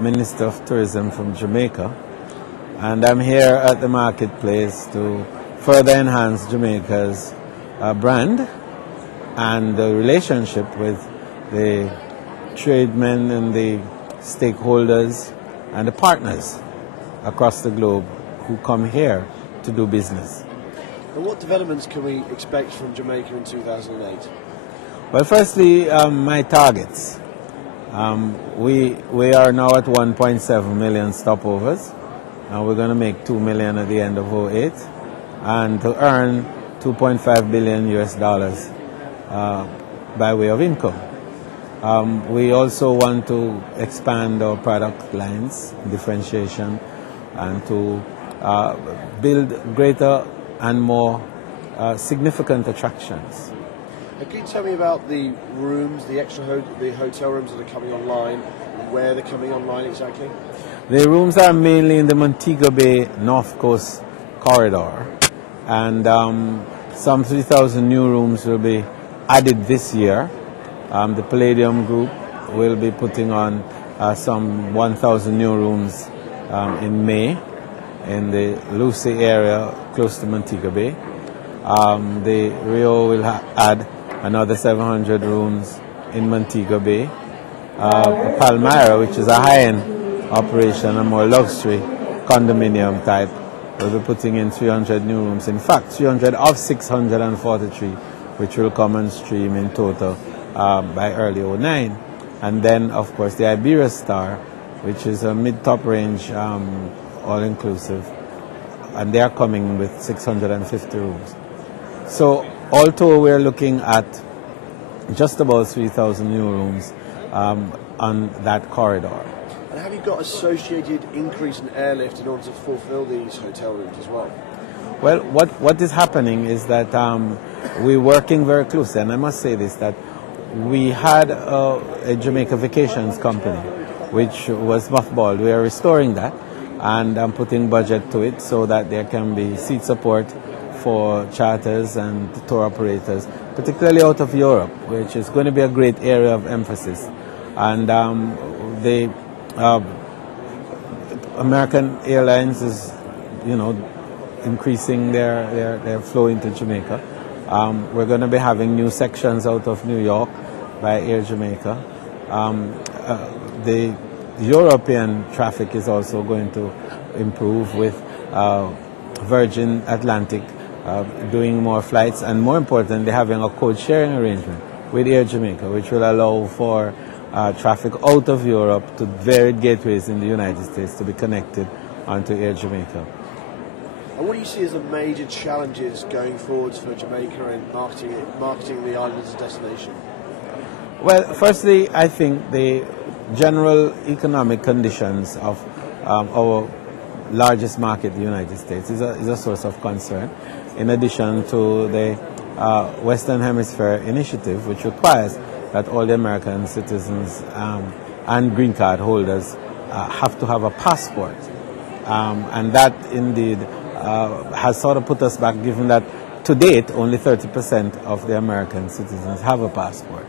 Minister of Tourism from Jamaica, and I'm here at the marketplace to further enhance Jamaica's brand and the relationship with the tradesmen and the stakeholders and the partners across the globe who come here to do business. And what developments can we expect from Jamaica in 2008? Well, firstly, my targets. We are now at 1.7 million stopovers, and we're going to make 2 million at the end of 2008, and to earn 2.5 billion US dollars by way of income. We also want to expand our product lines, differentiation, and to build greater and more significant attractions. Can you tell me about the rooms, the hotel rooms that are coming online, where they're coming online exactly? The rooms are mainly in the Montego Bay North Coast corridor, and some 3,000 new rooms will be added this year. The Palladium Group will be putting on some 1,000 new rooms in May in the Lucy area close to Montego Bay. The Rio will add another 700 rooms in Montego Bay. Palmyra, which is a high-end operation, a more luxury condominium type, will be putting in 300 new rooms. In fact, 300 of 643, which will come on stream in total by early 2009. And then, of course, the Iberia Star, which is a mid-top range, all-inclusive, and they are coming with 650 rooms. So, although we're looking at just about 3,000 new rooms on that corridor. And have you got associated increase in airlift in order to fulfill these hotel rooms as well? Well, what is happening is that we're working very closely, and I must say this, that we had a Jamaica Vacations company, which was mothballed. We are restoring that and putting budget to it so that there can be seat support for charters and tour operators, particularly out of Europe, which is going to be a great area of emphasis. And the American Airlines is, increasing their flow into Jamaica. We're going to be having new sections out of New York by Air Jamaica. The European traffic is also going to improve with Virgin Atlantic doing more flights, and more importantly, having a code sharing arrangement with Air Jamaica, which will allow for traffic out of Europe to varied gateways in the United States to be connected onto Air Jamaica. And what do you see as the major challenges going forwards for Jamaica and marketing the island as a destination? Well, firstly, I think the general economic conditions of our largest market, the United States, is a source of concern, in addition to the Western Hemisphere initiative, which requires that all the American citizens and green card holders have to have a passport. And that indeed has sort of put us back, given that to date only 30% of the American citizens have a passport.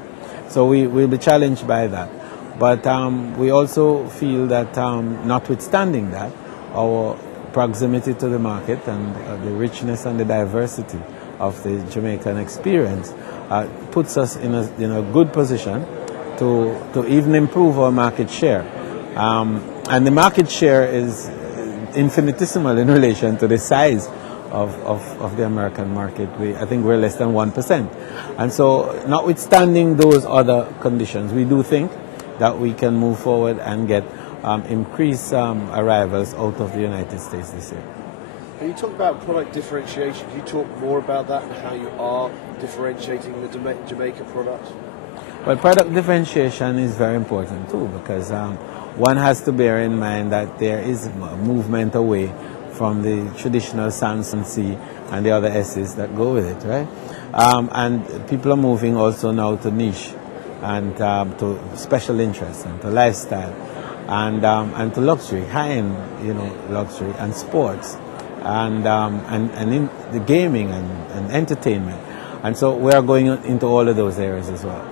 So we'll be challenged by that. But we also feel that notwithstanding that, our proximity to the market and the richness and the diversity of the Jamaican experience puts us in a good position to even improve our market share. And the market share is infinitesimal in relation to the size of the American market. I think we're less than 1%. And so, notwithstanding those other conditions, we do think that we can move forward and get increased arrivals out of the United States this year. When you talk about product differentiation, can you talk more about that and how you are differentiating the Jamaica products? Well, product differentiation is very important too, because one has to bear in mind that there is a movement away from the traditional Sans and C and the other S's that go with it, right? And people are moving also now to niche and to special interests and to lifestyle and to luxury, high-end, luxury and sports and in the gaming and entertainment. And so we are going into all of those areas as well.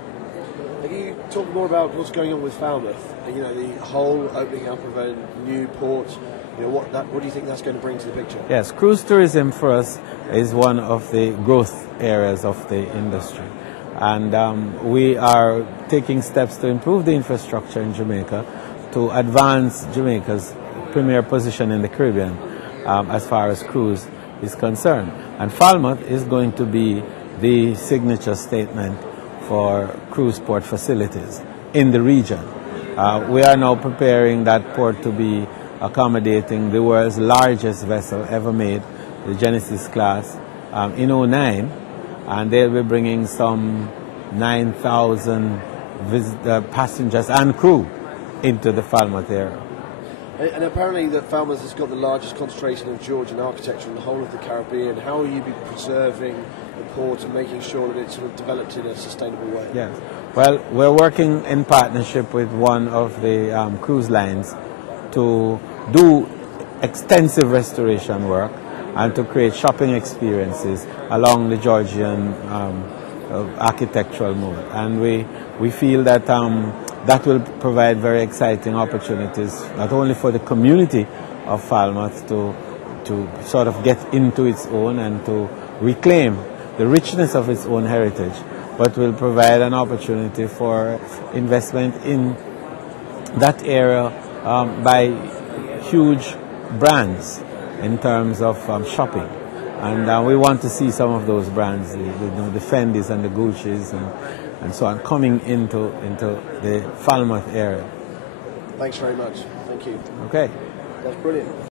Can you talk more about what's going on with Falmouth? You know, the whole opening up of a new port. You know, what do you think that's going to bring to the picture? Yes, cruise tourism for us is one of the growth areas of the industry. And we are taking steps to improve the infrastructure in Jamaica to advance Jamaica's premier position in the Caribbean as far as cruise is concerned. And Falmouth is going to be the signature statement for cruise port facilities in the region. We are now preparing that port to be accommodating the world's largest vessel ever made, the Genesis class, in 2009, and they'll be bringing some 9,000 passengers and crew into the Falmouth area. And apparently that Falmouth has got the largest concentration of Georgian architecture in the whole of the Caribbean. How will you be preserving the port and making sure that it's sort of developed in a sustainable way? Yes. Well, we're working in partnership with one of the cruise lines to do extensive restoration work and to create shopping experiences along the Georgian architectural mode. And we feel that that will provide very exciting opportunities, not only for the community of Falmouth to sort of get into its own and to reclaim the richness of its own heritage, but will provide an opportunity for investment in that area by huge brands in terms of shopping. And we want to see some of those brands, the Fendis and the Gucci's and so on, coming into the Falmouth area. Thanks very much. Thank you. Okay. That's brilliant.